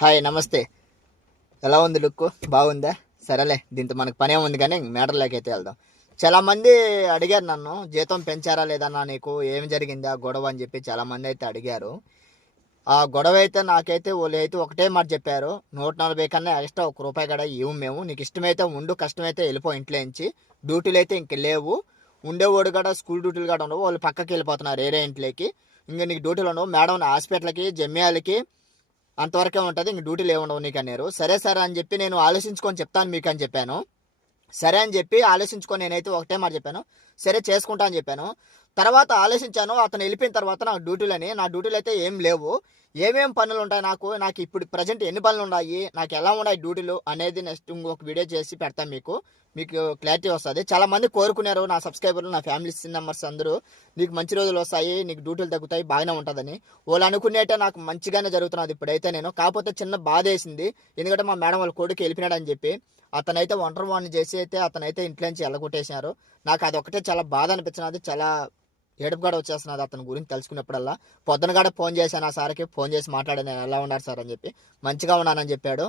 Hi నమస్తే. ఎలా ఉంది లుక్? బాగుందా? సరేలే, దీంతో మనకు పనే ఉంది కానీ మ్యాటర్లోకి అయితే వెళ్దాం. చాలామంది అడిగారు నన్ను, జీతం పెంచారా లేదన్నా నీకు, ఏం జరిగిందా గొడవ అని చెప్పి చాలామంది అయితే అడిగారు. ఆ గొడవ అయితే నాకైతే వాళ్ళు అయితే ఒకటే మాట చెప్పారు, 140 కన్నా ఎక్స్ట్రా ₹1 కూడా ఇవ్వు, మేము నీకు ఇష్టమైతే ఉండు, కష్టమైతే వెళ్ళిపో ఇంట్లో నుంచి, డ్యూటీలు అయితే ఇంక లేవు, ఉండేవాడు కూడా స్కూల్ డ్యూటీలు కూడా ఉండవు, వాళ్ళు పక్కకి వెళ్ళిపోతున్నారు వేరే ఇంట్లోకి, ఇంకా నీకు డ్యూటీలు ఉండవు, మేడం హాస్పిటల్కి జమ్యాలకి అంతవరకే ఉంటుంది, ఇంక డ్యూటీలు ఏముండవు నీకు అన్నారు. సరే సరే అని చెప్పి నేను ఆలోచించుకొని చెప్తాను మీకు అని చెప్పాను. సరే అని చెప్పి ఆలోచించుకొని నేనైతే ఒకటే మాట చెప్పాను, సరే చేసుకుంటా అని చెప్పాను. తర్వాత ఆలోచించాను, అతను వెళ్ళిపోయిన తర్వాత నాకు నా డ్యూటీలు అయితే ఏం లేవు, ఏమేం పనులు ఉంటాయి నాకు నాకు ఇప్పుడు ప్రజెంట్ ఎన్ని పనులు ఉన్నాయి, నాకు ఎలా ఉన్నాయి డ్యూటీలు అనేది నెక్స్ట్ ఇంకొక వీడియో చేసి పెడతాను మీకు మీకు క్లారిటీ వస్తుంది. చాలామంది కోరుకున్నారు నా సబ్స్క్రైబర్లు, నా ఫ్యామిలీ మెంబర్స్ అందరూ, నీకు మంచి రోజులు వస్తాయి, నీకు డ్యూటీలు తగ్గుతాయి, బాగానే ఉంటుందని. వాళ్ళు అనుకునేటే నాకు మంచిగానే జరుగుతున్నది ఇప్పుడైతే. నేను కాకపోతే చిన్న బాధ వేసింది, ఎందుకంటే మా మేడం వాళ్ళ కొడుకు వెళ్ళిపోయినాడని చెప్పి అతనైతే ఒంటరి వాడిని చేసి అయితే అతనైతే ఇంట్లో నుంచి వెళ్ళగొట్టేసినారు. నాకు అది ఒకటే చాలా బాధ అనిపించినది, చాలా ఏడుపు కూడా వచ్చేస్తున్నది అతని గురించి తలుచుకున్నప్పుడల్లా. పొద్దున కూడా ఫోన్ చేశాను ఆ సార్కి, ఫోన్ చేసి మాట్లాడాను, నేను ఎలా ఉన్నారు సార్ అని చెప్పి. మంచిగా ఉన్నానని చెప్పాడు.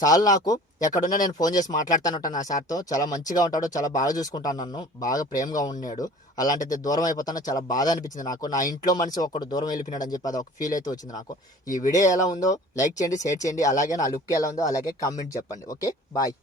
సార్ నాకు ఎక్కడున్నా నేను ఫోన్ చేసి మాట్లాడుతూనే ఉంటాను ఆ సార్తో, చాలా మంచిగా ఉంటాడు, చాలా బాగా చూసుకుంటాను, నన్ను బాగా ప్రేమగా ఉన్నాడు. అలాంటిది దూరం అయిపోతానో చాలా బాధ అనిపించింది నాకు. నా ఇంట్లో మనిషి ఒక్కడు దూరం వెళ్ళిపోయినాడు అని చెప్పి అది ఒక ఫీల్ అయితే వచ్చింది నాకు. ఈ వీడియో ఎలా ఉందో లైక్ చేయండి, షేర్ చేయండి, అలాగే నా లుక్ ఎలా ఉందో అలాగే కామెంట్ చెప్పండి. Okay, bye.